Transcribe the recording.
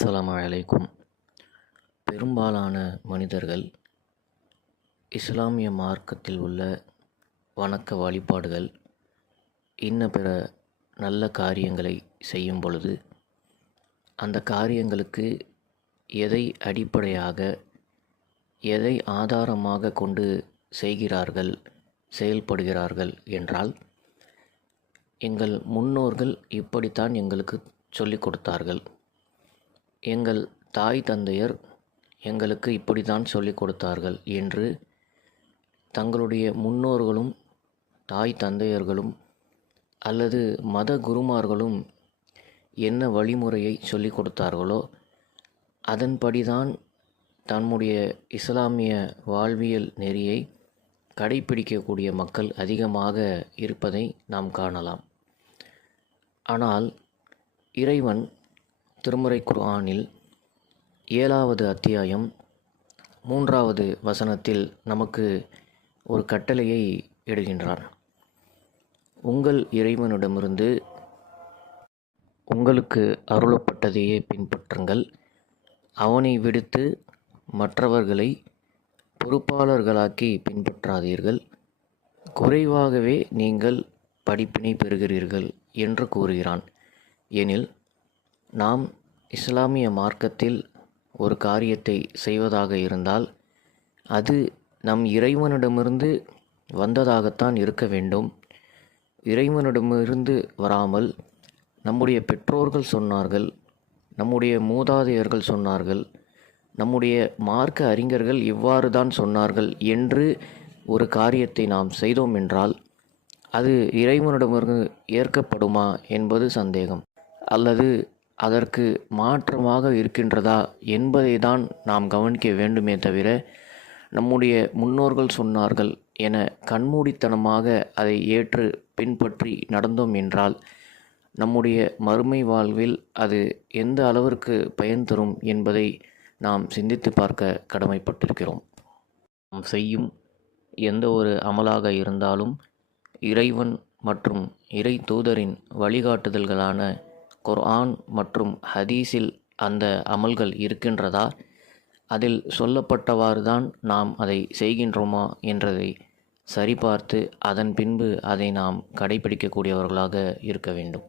அஸ்ஸலாமு அலைக்கும். பெரும்பாலான மனிதர்கள் இஸ்லாமிய மார்க்கத்தில் உள்ள வணக்க வழிபாடுகள் இன்ன பிற நல்ல காரியங்களை செய்யும் பொழுது அந்த காரியங்களுக்கு எதை அடிப்படையாக எதை ஆதாரமாக கொண்டு செய்கிறார்கள் செயல்படுகிறார்கள் என்றால், எங்கள் முன்னோர்கள் இப்படித்தான் எங்களுக்கு சொல்லிக் கொடுத்தார்கள், எங்கள் தாய் தந்தையர் எங்களுக்கு இப்படித்தான் சொல்லிக் கொடுத்தார்கள் என்று தங்களுடைய முன்னோர்களும் தாய் தந்தையர்களும் அல்லது மத குருமார்களும் என்ன வழிமுறையை சொல்லிக் கொடுத்தார்களோ அதன்படிதான் தன்னுடைய இஸ்லாமிய வாழ்வியல் நெறியை கடைப்பிடிக்கக்கூடிய மக்கள் அதிகமாக இருப்பதை நாம் காணலாம். ஆனால் இறைவன் திருமறை குர்ஆனில் 7வது அத்தியாயம் 3வது வசனத்தில் நமக்கு ஒரு கட்டளையை இடுகின்றான். உங்கள் இறைவனிடமிருந்து உங்களுக்கு அருளப்பட்டதையே பின்பற்றுங்கள், அவனை விடுத்து மற்றவர்களை பொறுப்பாளர்களாக்கி பின்பற்றாதீர்கள், குறைவாகவே நீங்கள் படிப்பினை பெறுகிறீர்கள் என்று கூறுகிறான். எனில் நாம் இஸ்லாமிய மார்க்கத்தில் ஒரு காரியத்தை செய்வதாக இருந்தால் அது நம் இறைவனிடமிருந்து வந்ததாகத்தான் இருக்க வேண்டும். இறைவனிடமிருந்து வராமல் நம்முடைய பெற்றோர்கள் சொன்னார்கள், நம்முடைய மூதாதையர்கள் சொன்னார்கள், நம்முடைய மார்க்க அறிஞர்கள் இவ்வாறு தான் சொன்னார்கள் என்று ஒரு காரியத்தை நாம் செய்தோம் என்றால் அது இறைவனிடமிருந்து ஏற்கப்படுமா என்பது சந்தேகம். அல்லது அதற்கு மாற்றமாக இருக்கின்றதா என்பதை தான் நாம் கவனிக்க வேண்டுமே தவிர, நம்முடைய முன்னோர்கள் சொன்னார்கள் என கண்மூடித்தனமாக அதை ஏற்று பின்பற்றி நடந்தோம் என்றால் நம்முடைய மறுமை வாழ்வில் அது எந்த அளவிற்கு பயன் தரும் என்பதை நாம் சிந்தித்து பார்க்க கடமைப்பட்டிருக்கிறோம். நாம் செய்யும் எந்த ஒரு அமலாக இருந்தாலும் இறைவன் மற்றும் இறை தூதரின் வழிகாட்டுதல்களான குர்ஆன் மற்றும் ஹதீஸில் அந்த அமல்கள் இருக்கின்றதா, அதில் சொல்லப்பட்டவாறு தான் நாம் அதை செய்கின்றோமா என்றதை சரிபார்த்து அதன் பின்பு அதை நாம் கடைபிடிக்கக்கூடியவர்களாக இருக்க வேண்டும்.